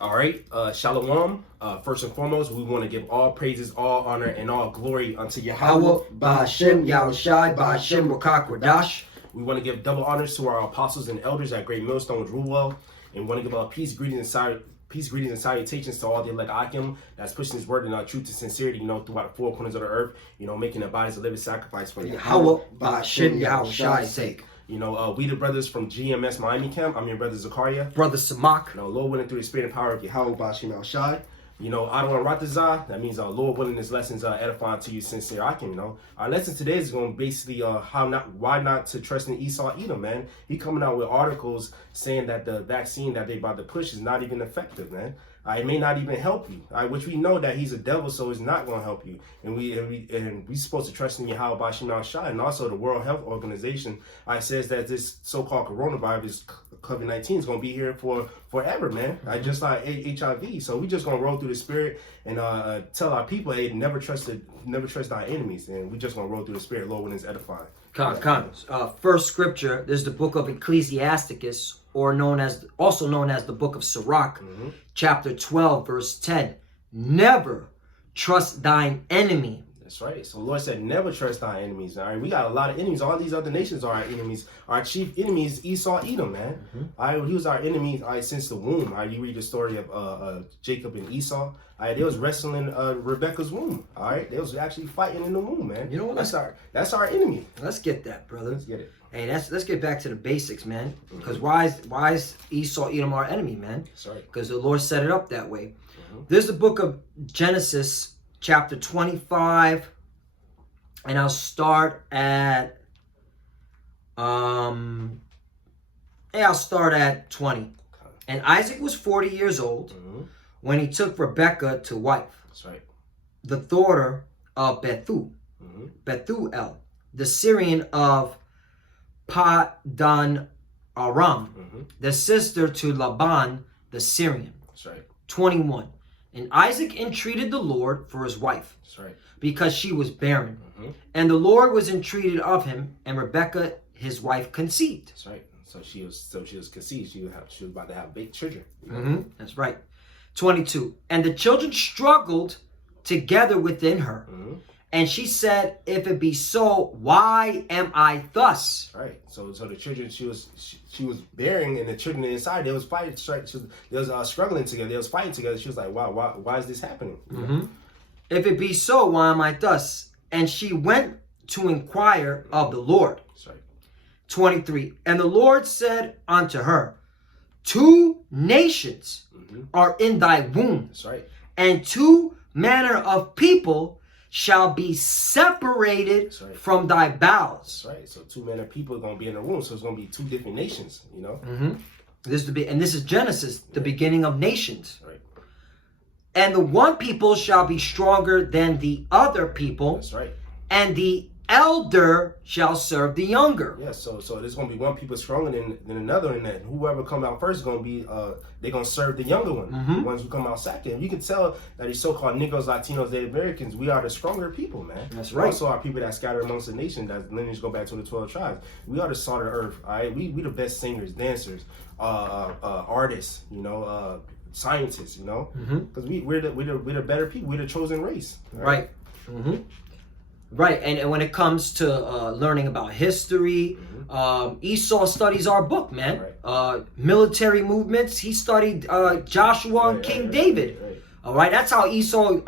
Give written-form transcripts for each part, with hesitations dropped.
All right, Shalom. First and foremost, we want to give all praises, all honor, and all glory unto Yahweh. Ba'Hashem Yahushai, Ba'Hashem Rakakwadash. We want to give double honors to our apostles and elders at Great Millstone with Ruwell, and we want to give peace, greetings, and salutations to all the elect Akim that's pushing His word and truth and sincerity, throughout the four corners of the earth, making their bodies a living sacrifice for Yahweh, Ba'Hashem Yahushai's sake. We the brothers from GMS Miami Camp. I'm your brother Zakaria. Brother Samak. Lord willing, through the spirit and power of Yahweh, Ba'Hashem Yahushai. Adon Ratazah, that means Lord willing, this lessons edifying to you sincere Akim. Our lesson today is going to basically why not to trust in Esau Edom, man. He coming out with articles saying that the vaccine that they about to push is not even effective, man. It may not even help you, which we know that he's a devil, so it's not going to help you. And we supposed to trust in Yahweh Ba'Hashem Yahushai, and also the World Health Organization says that this so-called coronavirus, COVID-19, is going to be here for forever, man. Just like HIV. So we just going to roll through the spirit and tell our people, hey, never trust our enemies, and we just going to roll through the spirit, Lord, when it's edifying. First scripture, there's the book of Ecclesiasticus, or also known as the book of Sirach, chapter 12, verse 10. Never trust thine enemy. That's right. So the Lord said, never trust our enemies. All right, we got a lot of enemies. All these other nations are our enemies. Our chief enemy is Esau Edom, man. All right, he was our enemy since the womb. You read the story of Jacob and Esau. They was wrestling Rebecca's womb. All right, they was actually fighting in the womb, man. You know what? That's our enemy. Let's get that, brother. Let's get it. Hey, let's get back to the basics, man. Because why is Esau Edom our enemy, man? Sorry. Because the Lord set it up that way. There's the book of Genesis, chapter 25, and I'll start at 20. And Isaac was 40 years old when he took Rebekah to wife. That's right. The daughter of Bethuel, the Syrian of Padan Aram, the sister to Laban the Syrian. That's right. 21. And Isaac entreated the Lord for his wife. That's right. Because she was barren. And the Lord was entreated of him, and Rebekah his wife conceived. That's right. So she was conceived. She was about to have big children. That's right. 22. And the children struggled together within her. And she said, if it be so, why am I thus? Right. So the children she was bearing, and the children inside, they was fighting. They was struggling together. They was fighting together. She was like, wow, why is this happening? If it be so, why am I thus? And she went to inquire of the Lord. That's right. 23. And the Lord said unto her, 2 nations are in thy womb. That's right. And 2 manner of people shall be separated from thy bowels. That's right. So 2 manner of people are going to be in the womb. So it's going to be 2 different nations, This is Genesis, the beginning of nations. Right. And the one people shall be stronger than the other people. That's right. And the elder shall serve the younger. Yeah, so there's going to be one people stronger than another, and that whoever come out first is going to be, they're going to serve the younger one, the ones who come out second. You can tell that these so-called Negroes, Latinos, Native Americans, we are the stronger people, man. That's right. We also are people that scatter amongst the nation, that lineage go back to the 12 tribes. We are the salt of the earth, all right? We the best singers, dancers, artists, scientists, because we're the better people. We're the chosen race. Right. Right, and when it comes to learning about history, Esau studies our book, man. Right. Military movements, he studied Joshua and King David. All right, that's how Esau,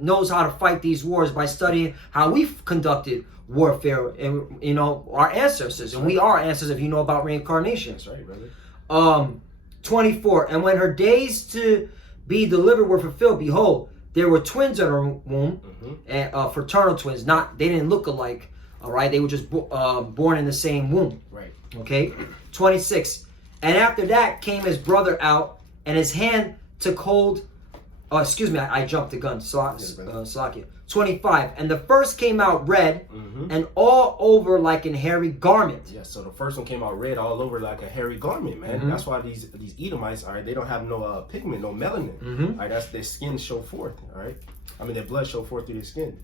knows how to fight these wars, by studying how we've conducted warfare, and our ancestors, and we are ancestors if you know about reincarnation. That's right, brother. 24. And when her days to be delivered were fulfilled, behold, there were twins in her womb, and fraternal twins. They didn't look alike. All right, they were just born in the same womb. Right. Okay. 26. And after that came his brother out, and his hand took hold. Oh, excuse me, I jumped the gun. Salakia. 25. And the first came out red, and all over like an hairy garment. Yeah, so the first one came out red all over like a hairy garment, man. That's why these Edomites, all right, they don't have no pigment, no melanin. All right, that's their skin show forth, all right? I mean, their blood show forth through their skin.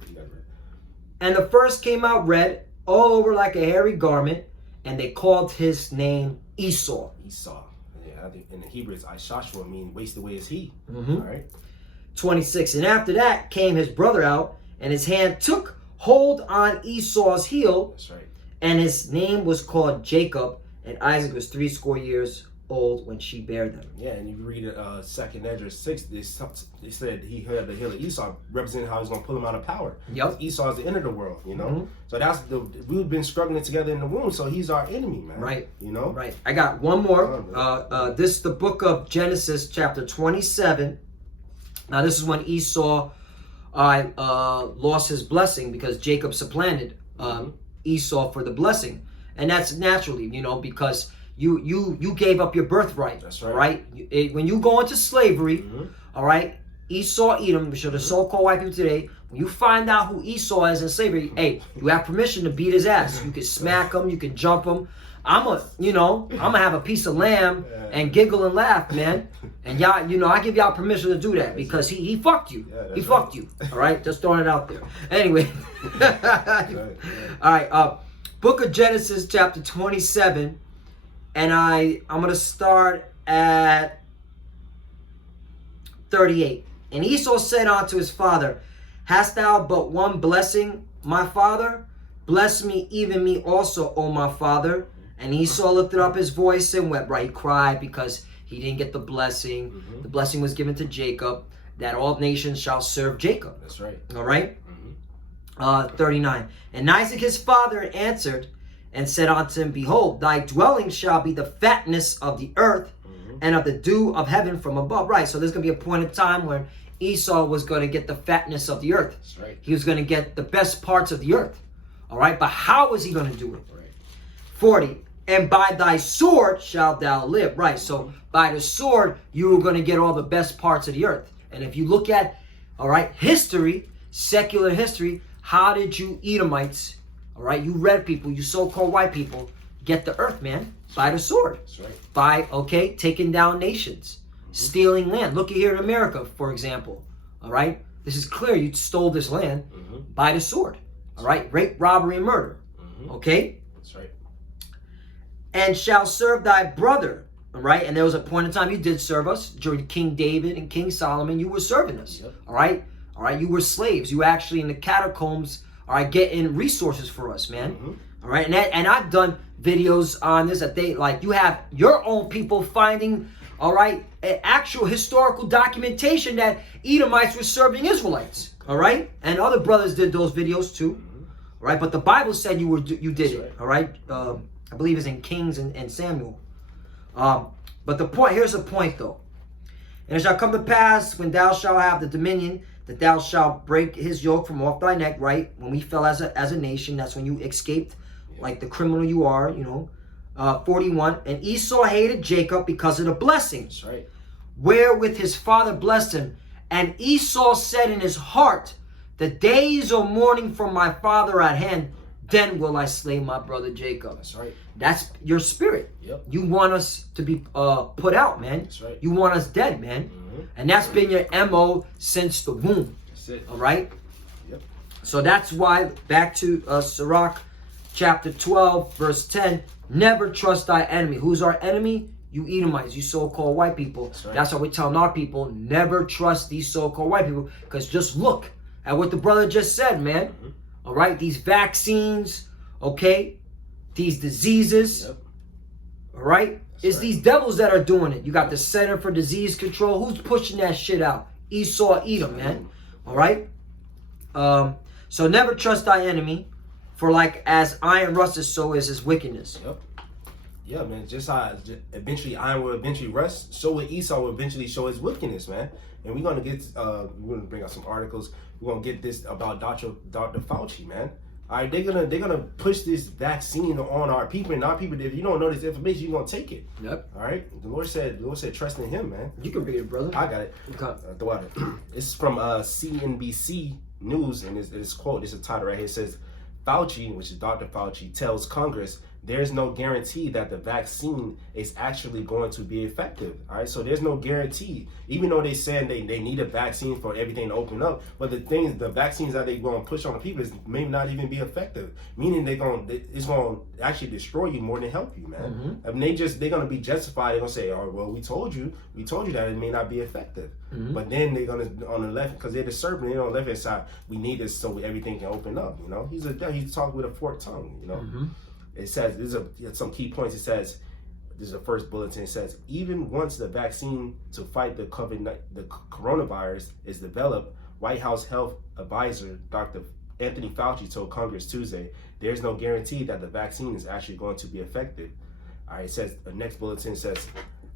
And the first came out red, all over like a hairy garment, and they called his name Esau. Esau. Yeah, I think in the Hebrew it's Ishashua, mean waste away is he. Mhm. All right. 26. And after that came his brother out, and his hand took hold on Esau's heel, That's right. and his name was called Jacob, and Isaac was 80 years old when she bare them. Yeah, and if you read Second Esdras 6, they said he heard the heel of Esau, representing how he's gonna pull him out of power. Yep. Esau is the end of the world, you know. Mhm. So that's we've been struggling together in the womb, so he's our enemy, man. Right. You know. Right. I got one more. This is the book of Genesis, chapter 27. Now, this is when Esau lost his blessing because Jacob supplanted Esau for the blessing, and that's naturally, you know, because you gave up your birthright. That's right. Right. When you go into slavery, all right, Esau, Edom, which are the so-called white people today. When you find out who Esau is in slavery, hey, you have permission to beat his ass. You can smack him, you can jump him. I'm gonna have a piece of lamb and giggle and laugh, man. And y'all, you know, I give y'all permission to do that because he fucked you. Yeah, he fucked you. All right, just throwing it out there. Anyway, all right. Book of Genesis, chapter 27, and I'm gonna start at 38. And Esau said unto his father, "Hast thou but one blessing, my father? Bless me, even me also, O my father." And Esau lifted up his voice and wept. Right, he cried because he didn't get the blessing. The blessing was given to Jacob, that all nations shall serve Jacob. That's right. All right. 39. And Isaac his father answered and said unto him, "Behold, thy dwelling shall be the fatness of the earth and of the dew of heaven from above." Right. So there's going to be a point in time where Esau was going to get the fatness of the earth. That's right. He was going to get the best parts of the earth. All right. But how was he going to do it? Right. 40. And by thy sword shalt thou live. Right. So by the sword, you were going to get all the best parts of the earth. And if you look at, all right, history, secular history, how did you Edomites, all right, you red people, you so-called white people, get the earth, man? By the sword. That's right. By, okay, taking down nations, stealing land. Look at here in America, for example. All right. This is clear. You stole this land by the sword. All right. Rape, robbery, and murder. Okay. That's right. And shall serve thy brother. All right. And there was a point in time you did serve us. During King David and King Solomon, you were serving us. Yep. All right. All right. You were slaves. You were actually in the catacombs. All right. Getting resources for us, man. All right. And I've done videos on this that they like. You have your own people finding, all right, actual historical documentation that Edomites were serving Israelites. All right. And other brothers did those videos too. All right. But the Bible said you did it. All right. I believe it's in Kings and Samuel. But the point, here's the point though. And it shall come to pass when thou shalt have the dominion, that thou shalt break his yoke from off thy neck, right? When we fell as a nation, that's when you escaped like the criminal you are, you know. 41. And Esau hated Jacob because of the blessing, That's right. wherewith his father blessed him. And Esau said in his heart, the days of mourning for my father at hand, then will I slay my brother Jacob. That's right. That's your spirit. Yep. You want us to be put out, man. That's right. You want us dead, man. And that's been your MO since the womb. That's it. All right? Yep. So that's why, back to Sirach chapter 12, verse 10, never trust thy enemy. Who's our enemy? You Edomites, you so-called white people. That's right. That's why we're telling our people, never trust these so-called white people. Because just look at what the brother just said, man. All right? These vaccines, okay? These diseases, Yep. all right? It's right. these devils that are doing it. You got the Center for Disease Control. Who's pushing that shit out? Esau, Edom, man. All right? So never trust thy enemy, for like as iron rusteth, so is his wickedness. Yep. Yeah, man. Just how eventually iron will eventually rust, so will Esau will eventually show his wickedness, man. And we're gonna get we're gonna bring out some articles. We're gonna get this about Dr. Fauci, man. All right, they're gonna push this vaccine on our people, and our people, if you don't know this information, you're gonna take it. Yep. All right. The Lord said trust in Him, man. You can read it, brother. I got it. Okay. It's from CNBC News, and it's quote. It's a title right here. It says, Fauci, which is Dr. Fauci, tells Congress there's no guarantee that the vaccine is actually going to be effective. All right, so there's no guarantee, even though they saying they need a vaccine for everything to open up. But the vaccines that they going to push on the people may not even be effective, meaning it's going to actually destroy you more than help you, man. I mean, they're going to be justified. They're going to say, oh, well, we told you that it may not be effective. But then they're going to, on the left, because they're the serpent, they're on the left hand side, we need this so everything can open up, you know. He's talking with a forked tongue, you know. It says, some key points. It says, this is the first bulletin. It says, even once the vaccine to fight the coronavirus is developed, White House health advisor Dr. Anthony Fauci told Congress Tuesday, there's no guarantee that the vaccine is actually going to be effective. All right, it says, the next bulletin says,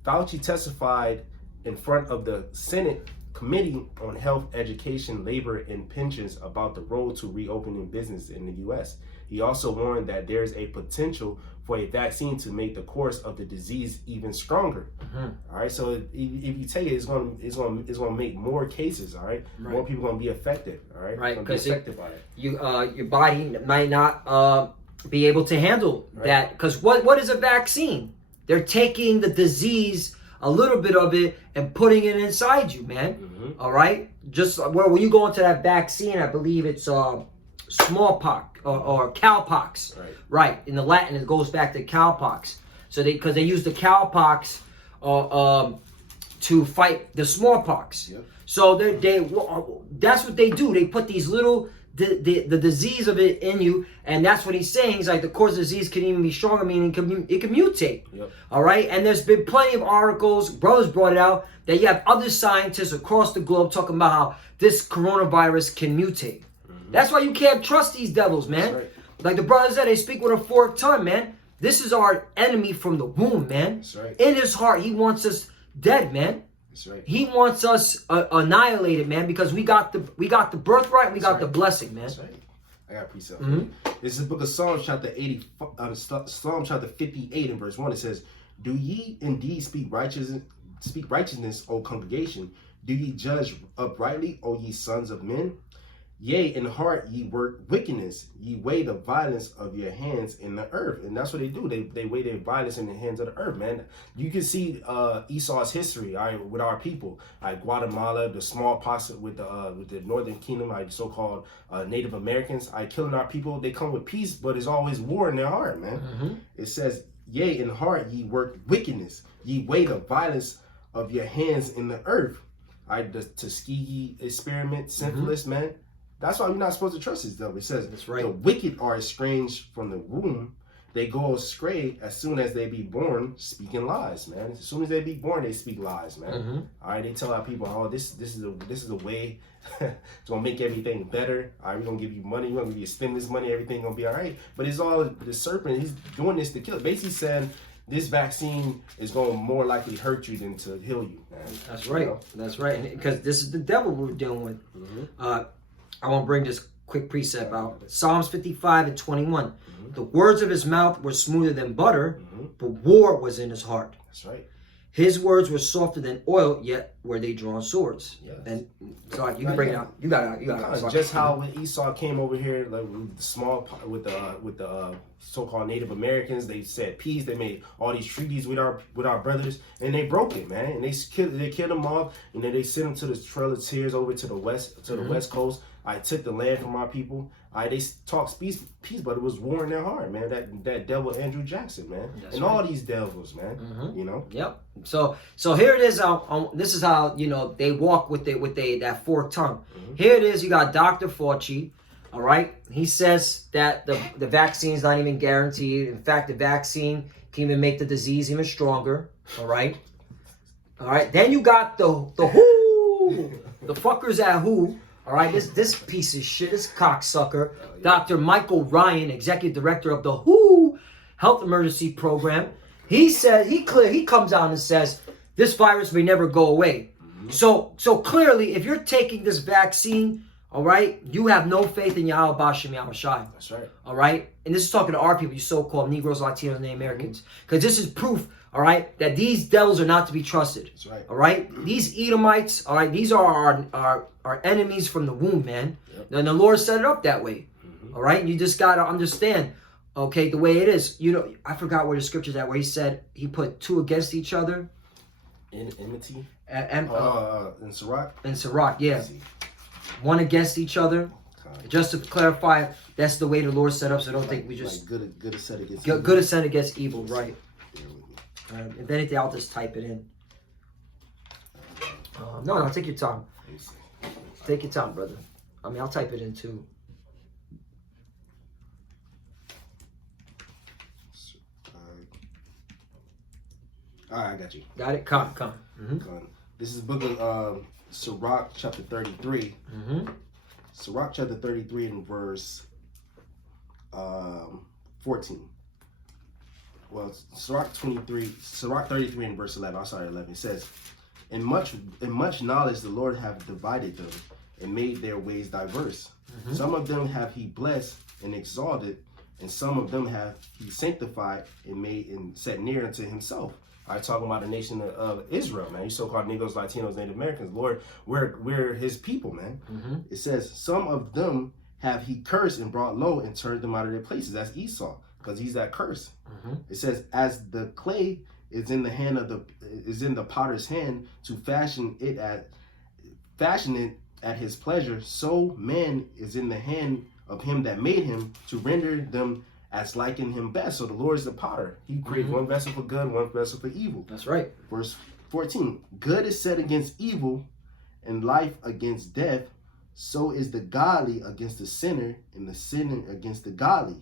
Fauci testified in front of the Senate Committee on Health, Education, Labor, and Pensions about the road to reopening business in the U.S. He also warned that there's a potential for a vaccine to make the course of the disease even stronger. All right, so if you take it, it's gonna make more cases. All right, more people gonna be affected. All right, because by it. Your body might not be able to handle that. Because what is a vaccine? They're taking the disease, a little bit of it, and putting it inside you, man. All right, just when you go into that vaccine, I believe it's smallpox or cowpox. Right. In the Latin, it goes back to cowpox. So because they use the cowpox to fight the smallpox. So that's what they do. They put these little the disease of it in you, and that's what he's saying. He's like, the course of disease can even be stronger, meaning it can mutate. All right, and there's been plenty of articles, brothers brought it out, that you have other scientists across the globe talking about how this coronavirus can mutate. That's why you can't trust these devils, man. Like the brother said, they speak with a forked tongue, man. This is our enemy from the womb, man. In his heart, he wants us dead, man. He wants us annihilated, man, because we got the birthright, and we got the blessing, man. I got a precept. This is the book of Psalms, chapter 58 and verse 1. It says, "Do ye indeed speak righteousness, O congregation? Do ye judge uprightly, O ye sons of men? Yea, in heart ye work wickedness, ye weigh the violence of your hands in the earth." And that's what they do. They weigh their violence in the hands of the earth, man. You can see Esau's history, all right, with our people, like Guatemala, the smallpox with the Northern Kingdom, like so-called Native Americans, killing our people. They come with peace, but it's always war in their heart, man. It says, "Yea, in heart ye work wickedness, ye weigh the violence of your hands in the earth." All right, the Tuskegee experiment, syphilis, man. That's why we're not supposed to trust this devil. It says, the wicked are estranged from the womb. They go astray as soon as they be born, speaking lies, man. As soon as they be born, they speak lies, man. All right, they tell our people, oh, this is the way. It's gonna make everything better. All right, we're gonna give you money. We're gonna give you stimulus money. Everything gonna be all right. But it's all the serpent. He's doing this to kill. Basically saying this vaccine is gonna more likely hurt you than to heal you, man. That's right. That's right. Because this is the devil we're dealing with. I want to bring this quick precept out. Psalms 55 and 21. The words of his mouth were smoother than butter, but war was in his heart. That's right. His words were softer than oil, yet were they drawn swords. And so you can bring it out. You got it. Just how when Esau came over here, like with the so-called Native Americans, they said peace. They made all these treaties with our brothers, and they broke it, man. And they killed them off, and then they sent them to the Trail of Tears over to the west coast. I took the land from our people. They talked peace, but it was war in their heart, man. That devil Andrew Jackson, man, all these devils, man. You know. Yep. So here it is. This is how they walk with that forked tongue. Here it is. You got Dr. Fauci. All right. He says that the vaccine is not even guaranteed. In fact, the vaccine can even make the disease even stronger. All right. All right. Then you got the fuckers at WHO. All right, this piece of shit, this cocksucker, Dr. Michael Ryan, executive director of the WHO Health Emergency Program, he comes out and says this virus may never go away. So clearly, if you're taking this vaccine, all right, you have no faith in Yahweh Bashem Yahushai. That's right. All right, and this is talking to our people, you so-called Negroes, Latinos, and Americans, because this is proof. All right, that these devils are not to be trusted. That's right. All right, these Edomites. All right, these are our enemies from the womb, man. And the Lord set it up that way. All right, you just gotta understand. Okay, the way it is, I forgot where the scripture's at, where he said he put two against each other. Enmity. And In Sirach. in Sirach, yeah, one against each other. Just to clarify, that's the way the Lord set up. So don't think we just good is set against good is set against evil, right? Bear with me. If anything, I'll just type it in. No, take your time. Let me see. Take your time, brother. I mean, I'll type it in too. All right, I got you. Got it? Come. This is book of Sirach, chapter 33. Sirach, chapter 33, and verse 14. Well, Sirach 33, and verse 11. I'm sorry, 11. It says, In much knowledge the Lord hath divided them, and made their ways diverse. Some of them have he blessed and exalted, and some of them have he sanctified and made and set near unto himself. I'm talking about the nation of Israel, man. You so-called Negroes, Latinos, Native Americans. Lord, we're his people, man. It says, some of them have he cursed and brought low and turned them out of their places. That's Esau, because he's that curse. It says, as the clay is in the potter's hand to fashion it at his pleasure, so man is in the hand of him that made him to render them as liking him best. So the Lord is the potter. He created one vessel for good, one vessel for evil. That's right. Verse 14, good is set against evil, and life against death. So is the godly against the sinner, and the sinner against the godly.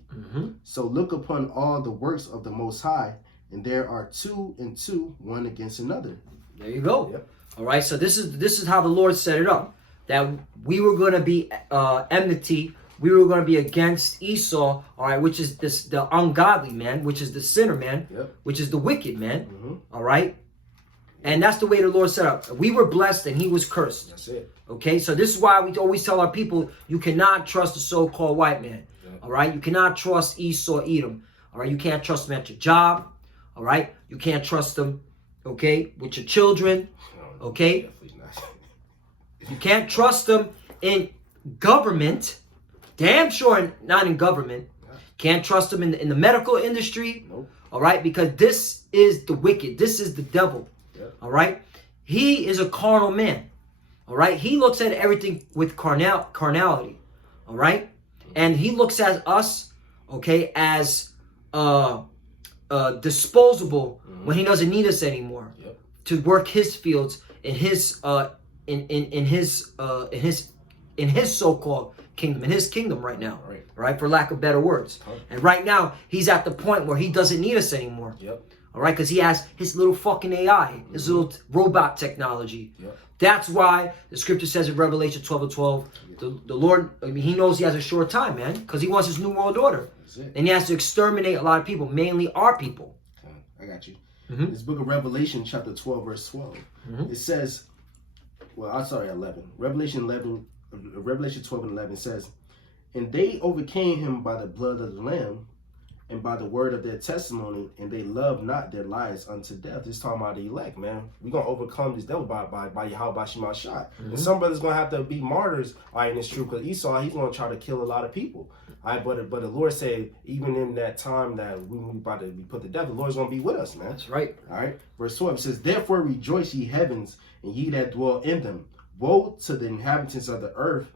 So look upon all the works of the Most High, and there are two and two, one against another. There you go. Yep. All right. So this is how the Lord set it up. That we were going to be enmity. We were going to be against Esau, all right, which is the ungodly man, which is the sinner man, which is the wicked man, all right? And that's the way the Lord set up. We were blessed and he was cursed. That's it. Okay, so this is why we always tell our people, you cannot trust the so-called white man, all right? You cannot trust Esau, Edom, all right? You can't trust them at your job, all right? You can't trust them, okay, with your children, okay? You can't trust them in government. Damn sure not in government. Can't trust them in the medical industry. All right, because this is the wicked. This is the devil. All right, he is a carnal man. All right, he looks at everything with carnality. All right, and he looks at us, okay, as disposable when he doesn't need us anymore to work his fields in his in his so-called kingdom, in his kingdom right now, right? For lack of better words. And right now, he's at the point where he doesn't need us anymore. All right, because he has his little fucking AI, his little robot technology. That's why the scripture says in Revelation 12:12, the Lord, I mean, he knows he has a short time, man, because he wants his new world order. And he has to exterminate a lot of people, mainly our people. I got you. This book of Revelation, chapter 12, verse 12. It says, well, I'm sorry, 11. Revelation 12 and 11 says, and they overcame him by the blood of the Lamb and by the word of their testimony, and they loved not their lives unto death. This talking about the elect, man. We're going to overcome this devil by Yahweh Shema Shai. And some brothers going to have to be martyrs. All right, and it's true, because Esau, he's going to try to kill a lot of people. All right, but the Lord said, even in that time that we about to be put to death, the Lord's going to be with us, man. That's right. All right, verse 12 says, therefore rejoice, ye heavens, and ye that dwell in them. Woe to the inhabitants of the earth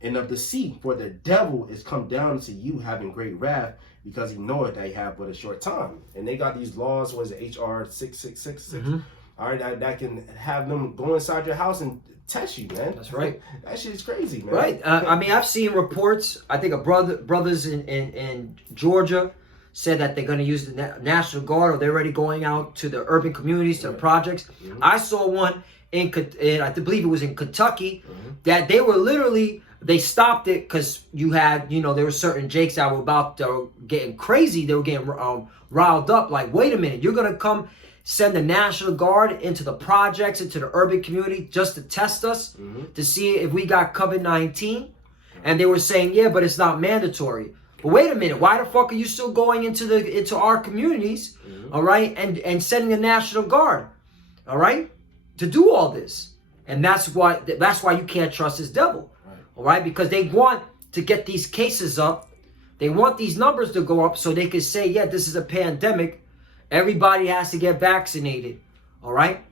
and of the sea, for the devil is come down to you having great wrath, because he knoweth they have but a short time. And they got these laws, what is it, HR 6666? All right, that can have them go inside your house and test you, man. That's right. That shit is crazy, man. Right. I mean, I've seen reports. I think brothers in Georgia said that they're going to use the National Guard, or they're already going out to the urban communities, to the projects. I saw one in I believe it was in Kentucky, that they were literally, they stopped it because you had, there were certain jakes that were about to getting crazy. They were getting riled up. Like, wait a minute, you're going to come send the National Guard into the projects, into the urban community, just to test us, to see if we got COVID-19? And they were saying, yeah, but it's not mandatory. But wait a minute, why the fuck are you still going into our communities, all right, and sending the National Guard, all right, to do all this? And that's why you can't trust this devil, all right, because they want to get these cases up They want these numbers to go up so they can say, yeah, this is a pandemic. Everybody has to get vaccinated. All right?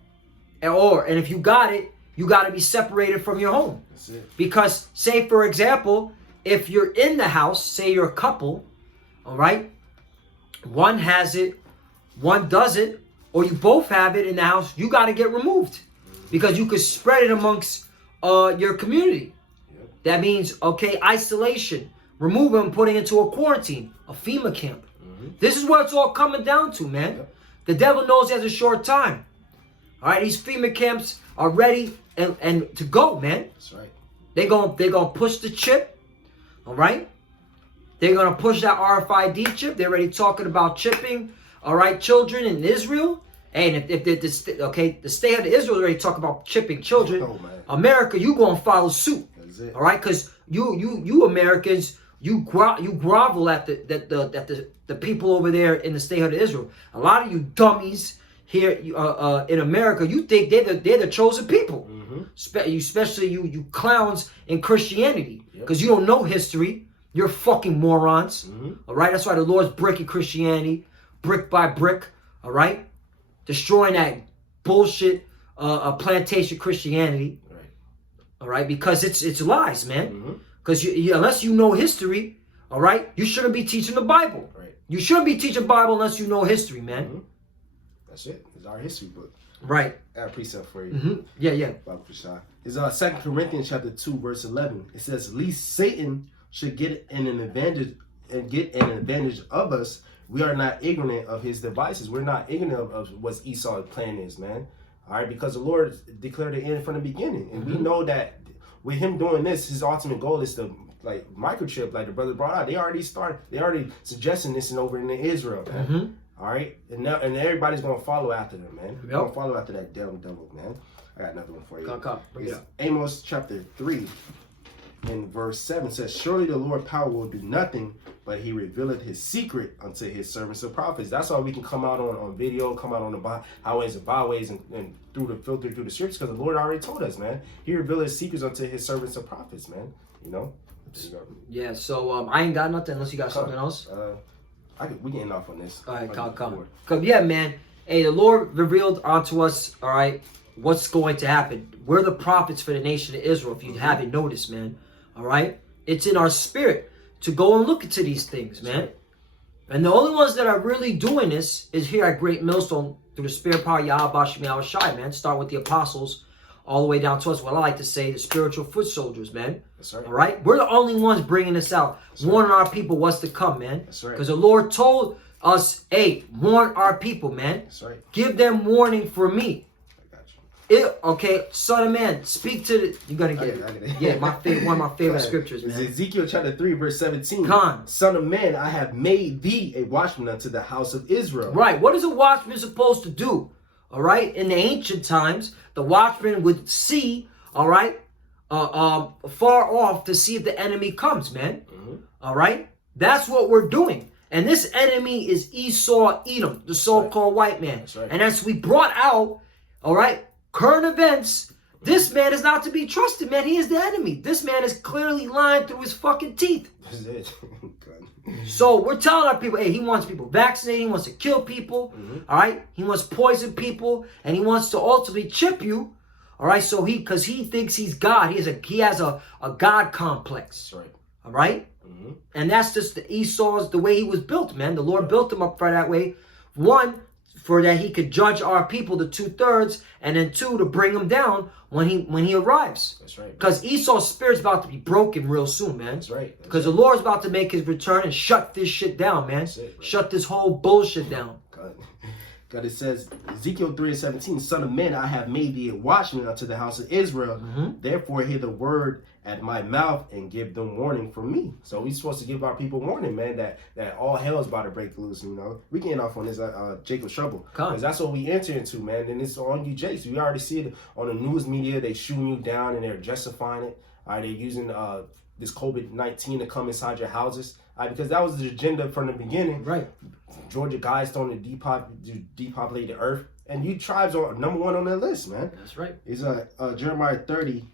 And if you got it, you got to be separated from your home. That's it. Because, say, for example, if you're in the house, say you're a couple, all right? One has it, one doesn't, or you both have it in the house, you got to get removed. Because you could spread it amongst your community. Yep. That means, okay, isolation. Remove them, putting into a quarantine, a FEMA camp. This is what it's all coming down to, man. Yep. The devil knows he has a short time. All right, these FEMA camps are ready and to go, man. That's right. They're gonna push the chip. All right. They're gonna push that RFID chip. They're already talking about chipping. All right, children in Israel. And if the state of Israel already talk about chipping children, Oh, man. America, you gonna follow suit. That's it. All right, because you Americans, you grovel at the people over there in the state of Israel. A lot of you dummies here in America, you think they're the chosen people. Especially you clowns in Christianity, because you don't know history. You're fucking morons. All right, that's why the Lord's breaking Christianity brick by brick. All right, destroying that bullshit plantation Christianity. Right. All right, because it's lies, man. Because unless you know history, all right, you shouldn't be teaching the Bible. Right. You shouldn't be teaching Bible unless you know history, man. That's it. It's our history book. Right. I got a precept for you. Yeah. Bible Prashad. It's 2 Corinthians chapter 2, verse 11. It says, "Lest Satan should get an advantage of us. We are not ignorant of his devices." We're not ignorant of what Esau's plan is, man. All right, because the Lord declared the end from the beginning, and we know that with him doing this, his ultimate goal is to microchip, like the brother brought out. They already suggesting this over in Israel, man. All right, and everybody's gonna follow after them, man. They're gonna follow after that damn devil, man. I got another one for you. Come. Bring it It's up. Amos chapter 3 in verse 7 says, "Surely the Lord power will do nothing, but he revealeth his secret unto his servants the prophets." That's why we can come out on video, come out on the highways and byways and through the filter through the scriptures, because the Lord already told us, man. He revealed his secrets unto his servants the prophets, man. You know? Yeah, so I ain't got nothing unless you got something else. We can end off on this. All right, come. Yeah, man. Hey, the Lord revealed unto us, all right, what's going to happen. We're the prophets for the nation of Israel, if you haven't noticed, man. All right? It's in our spirit to go and look into these things, man. And the only ones that are really doing this is here at Great Millstone through the spirit power of Yahweh Shem Yahushai, man. Start with the apostles all the way down to us, what I like to say, the spiritual foot soldiers, man. That's right. All right? We're the only ones bringing this out, warning our people what's to come, man. That's right. Because the Lord told us, hey, warn our people, man. That's right. Give them warning for me. I got you. Okay, son of man, speak to the... You gotta get it. Yeah, one of my favorite scriptures, man. It's Ezekiel chapter 3, verse 17. Con. "Son of man, I have made thee a watchman unto the house of Israel." Right, what is a watchman supposed to do? All right, in the ancient times, the watchman would see, all right, far off to see if the enemy comes, man. All right, that's what we're doing. And this enemy is Esau Edom, the so-called white man. That's right. And as we brought out, all right, current events, this man is not to be trusted, man. He is the enemy. This man is clearly lying through his fucking teeth. That's it. So we're telling our people, hey, he wants people vaccinated, he wants to kill people, all right? He wants to poison people, and he wants to ultimately chip you, all right? So because he thinks he's God, he has a God complex, That's right. all right? And that's just the way he was built, man. The Lord built him up for that way. One, for that he could judge our people, the 2/3, and then two, to bring them down when he arrives. That's right. Because Esau's spirit's about to be broken real soon, man. That's right. Because the Lord's about to make his return and shut this shit down, man. Shut this whole bullshit down. God, it says, Ezekiel 3:17, "Son of man, I have made thee a watchman unto the house of Israel. Therefore hear the word at my mouth and give them warning from me." So we're supposed to give our people warning, man, that all hell is about to break loose, you know. We can end off on this Jacob Trouble. Because that's what we enter into, man. And it's on you, Jakes. We already see it on the news media. They shooting you down and they're justifying it. All right, they're using this COVID-19 to come inside your houses. Because that was the agenda from the beginning. Right. Georgia Guidestone to depopulate the earth. And you tribes are number one on that list, man. That's right. It's Jeremiah 30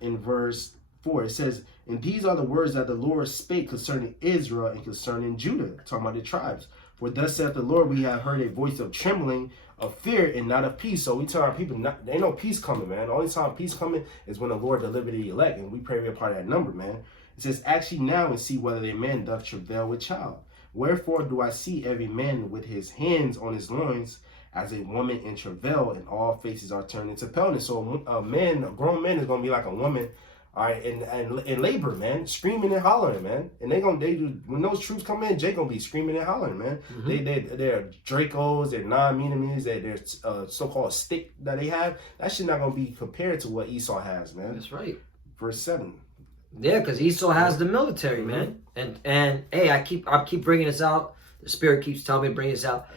in verse 4, it says, and these are the words that the Lord spake concerning Israel and concerning Judah, talking about the tribes. For thus saith the Lord, we have heard a voice of trembling, of fear, and not of peace. So we tell our people, there ain't no peace coming, man. The only time peace coming is when the Lord deliver the elect, and we pray we're part of that number, man. It says, ask ye now and see whether a man doth travail with child. Wherefore do I see every man with his hands on his loins, as a woman in travail, and all faces are turned into paleness. So a grown man is going to be like a woman, all right, in labor, man, screaming and hollering, man. And when those troops come in, Jay gonna be screaming and hollering, man. They're Dracos, they're non-enemies, they're so-called stick that they have. That shit not gonna be compared to what Esau has, man. That's right. Verse 7. Yeah, because Esau has the military, man. And hey, I keep bringing this out. The Spirit keeps telling me to bring this out.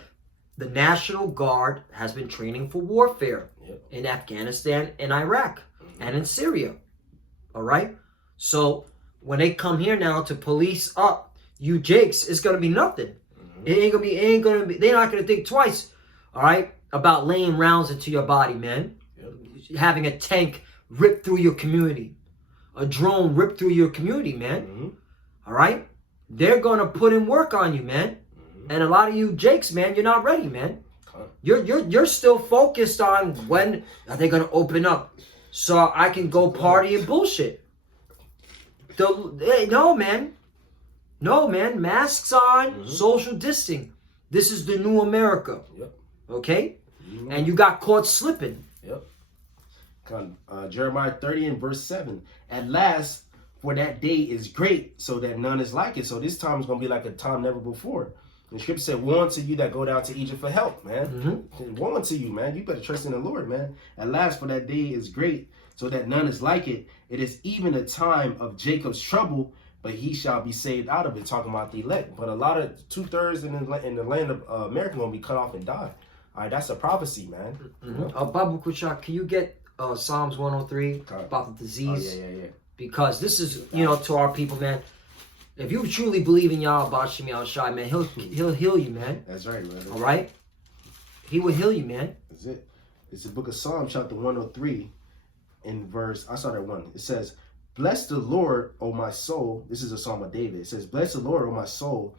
The National Guard has been training for warfare in Afghanistan and Iraq and in Syria. All right? So when they come here now to police up you Jakes, it's going to be nothing. It ain't going to be, they're not going to think twice, all right, about laying rounds into your body, man. Having a tank rip through your community. A drone rip through your community, man. All right? They're going to put in work on you, man. And a lot of you Jakes, man, you're not ready, man. You're still focused on when are they going to open up so I can go party and bullshit. No, man. No, man. Masks on, social distancing. This is the new America. Okay? And you got caught slipping. Jeremiah 30 and verse 7. At last, for that day is great, so that none is like it. So this time is going to be like a time never before. The scripture said, woe unto you that go down to Egypt for help, man. Woe unto you, man. You better trust in the Lord, man. At last, for that day is great, so that none is like it. It is even a time of Jacob's trouble, but he shall be saved out of it. Talking about the elect. But a lot of 2/3 in the land of America going to be cut off and die. All right, that's a prophecy, man. Babu Kuchak, can you get Psalms 103 about the disease? Yeah. Because this is, to our people, man. If you truly believe in Yahweh Bashim Yahushai, man, he'll heal you, man. That's right, man. All right? He will heal you, man. That's it. It's the book of Psalms, chapter 103, in verse, I saw that one. It says, bless the Lord, O my soul. This is a psalm of David. It says, bless the Lord, O my soul,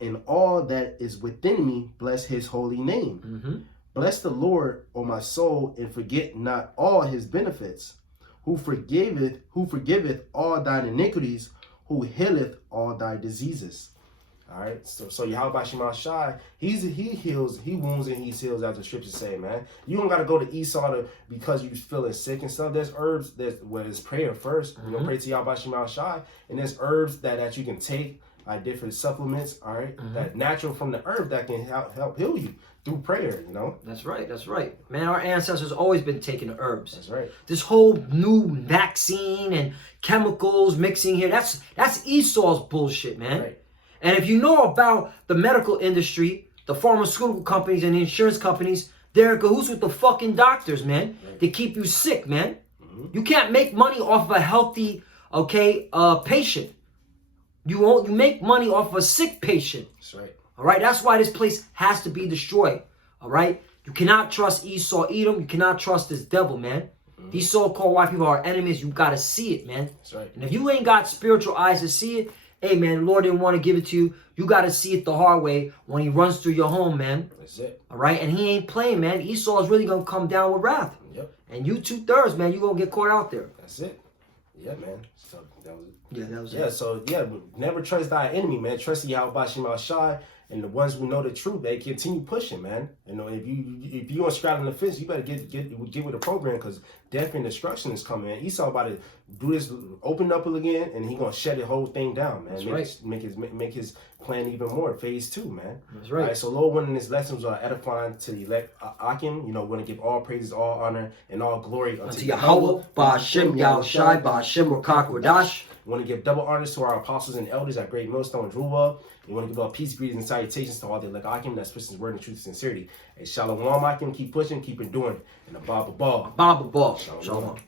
and all that is within me, bless his holy name. Bless the Lord, O my soul, and forget not all his benefits, who forgiveth all thine iniquities, who healeth all thy diseases. All right, so Yahweh Shema Shai, he heals, he wounds and he heals, as the scriptures say, man. You don't got to go to Esau because you feeling sick and stuff. There's herbs, there's prayer first. You know, pray to Yahweh Shema Shai, and there's herbs that you can take, different supplements, all right, that natural from the herb that can help heal you through prayer, That's right. Man, our ancestors always been taking the herbs. That's right. This whole new vaccine and chemicals mixing here, that's Esau's bullshit, man. Right. And if you know about the medical industry, the pharmaceutical companies and the insurance companies, they're in cahoots with the fucking doctors, man. Right. They keep you sick, man. You can't make money off of a healthy, patient. You make money off of a sick patient. That's right. All right, that's why this place has to be destroyed. All right, you cannot trust Esau, Edom. You cannot trust this devil, man. These so-called white people are enemies. You got to see it, man. That's right. And if you ain't got spiritual eyes to see it, hey, man, the Lord didn't want to give it to you. You got to see it the hard way when he runs through your home, man. That's it. All right, and he ain't playing, man. Esau is really going to come down with wrath. And you 2/3, man, you going to get caught out there. That's it. Yeah, man. So that was it. Yeah, that was it. Yeah, so never trust thy enemy, man. Trust Yahweh Shema Shai, and the ones who know the truth, they continue pushing, man. If you on straddling the fence, you better get with the program, because death and destruction is coming, man. Esau about to do this, open up again, and he gonna shut the whole thing down, man. That's Make his plan even more. Phase 2, man. That's right. All right, so Lord, one of his lessons are edifying to the elect Akim. Want to give all praises, all honor, and all glory unto Yahweh, Ba'ashem Yahushai, Ba'ashem Rakak Radash. We want to give double honors to our apostles and elders at Great Millstone, Ruwa. We want to give all peace, greetings, and salutations to all the elect Akim that spreads his word in truth and sincerity. And Shalom Akim, keep pushing, keep enduring. And a Baba Ball. Baba Ball. Shalom.